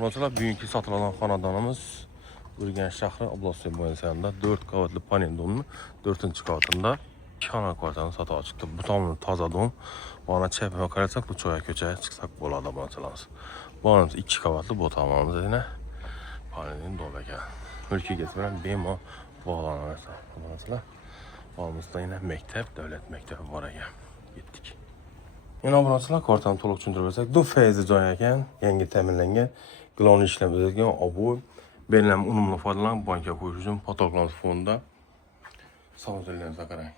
Mesela bugünkü satılan xonadonimiz Urganch shahri Ablosoy bo'yicha 4 qavatli paneldomni 4-chi qavatında 2 xona kvartirani sotuvga chiqdi. Bu tomoni toza dom. Bana chapga qarasak bu cho'ya ko'chaga chiqsak bo'ladi masalan. Bonamiz 2 qavatli, bu tomonimizda yana panelning dom ekan. Mulkingiz bilan bemalol bog'lanasiz. Masalan, oldimizda yana maktab, davlat maktabi bor ekan. Ketdik. Yana birodalar kvartirani to'liq tushuntirib bersak, bu feyzi joy ekan, yangi ta'minlangan, glavni ishlab o'tadigan obuv, berilgan unumli foydalanib bankka qo'yish uchun patologlar fonda sotuvlarga qarang.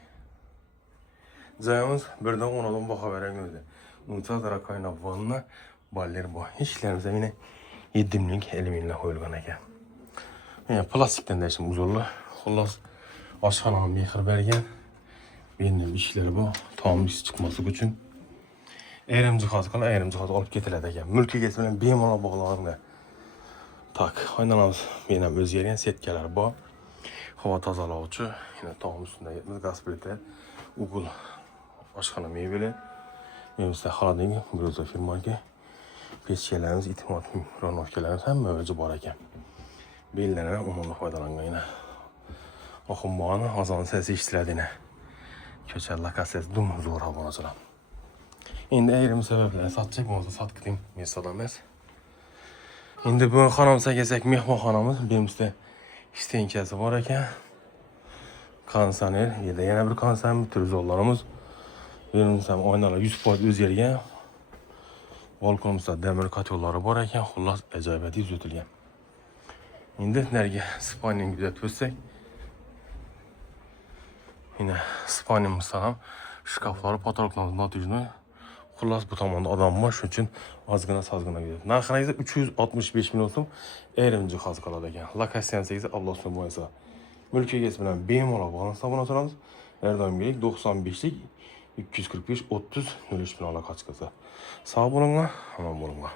Joyimiz birdan 10 dan baho bergan o'zi. Mumtoz rakayna vanna baller bor. Ishlarimiz yana 7 minglik elementlar qo'yilgan ekan. Yana plastikdan da ishim uzunli. Xullas, oshxonani mehr bergan. Benim ishlar bu, taomimiz chiqmasligi uchun ayrim jihoz qilib, ayrim jihoz olib ketiladi ekan. Mulkingiz bilan bemalol bog'langan. Tak, oynalamiz menam o'zgargan setkalar bor. Havo tozalovchi, yana taom ustidagi gaz plita, ugl, oshxona mebeli, menimizda xolodilnik, bruzo firmaga pechkalarimiz, itimat ronovkalarimiz hamma o'zi bor ekan. Bellardan unumli foydalangan yana. Oxumboni azon sesi eshitiladi yana. Ko'cha lokatsiyasi dum zo'r obunachilar. Endi ayrim sabablar sotsak bo'lsa sotqiting mesada emas. Endi bu xonamizga kelsak, mehmonxonamiz berimizda stenkasi bor ekan. Kondisioner, yana bir kondisioner, televizorlarimiz. Berimizda oynalar 100% o'zgargan. Balkonimizda demir kotyullari bor ekan, xullas ajoyib yuzatilgan. Endi nariga spaning kuzatib o'tsak, yine spanimizda ham shkaflari, patologlarimiz notajni. Xullas bu tomonda odam bor, shuning uchun ozgina ketadi. Narxi esa 365 million so'm ayrim jihoz qoladi ekan. Lokatsiyasi esa Ablosoy bo'yicha. Mulkingiz bilan bemalol bog'lansa bo'lamiz. Har doimgidek 95lik 245 30 03 bilan aloqa qilsa. Sog' bo'linglar, omon bo'linglar.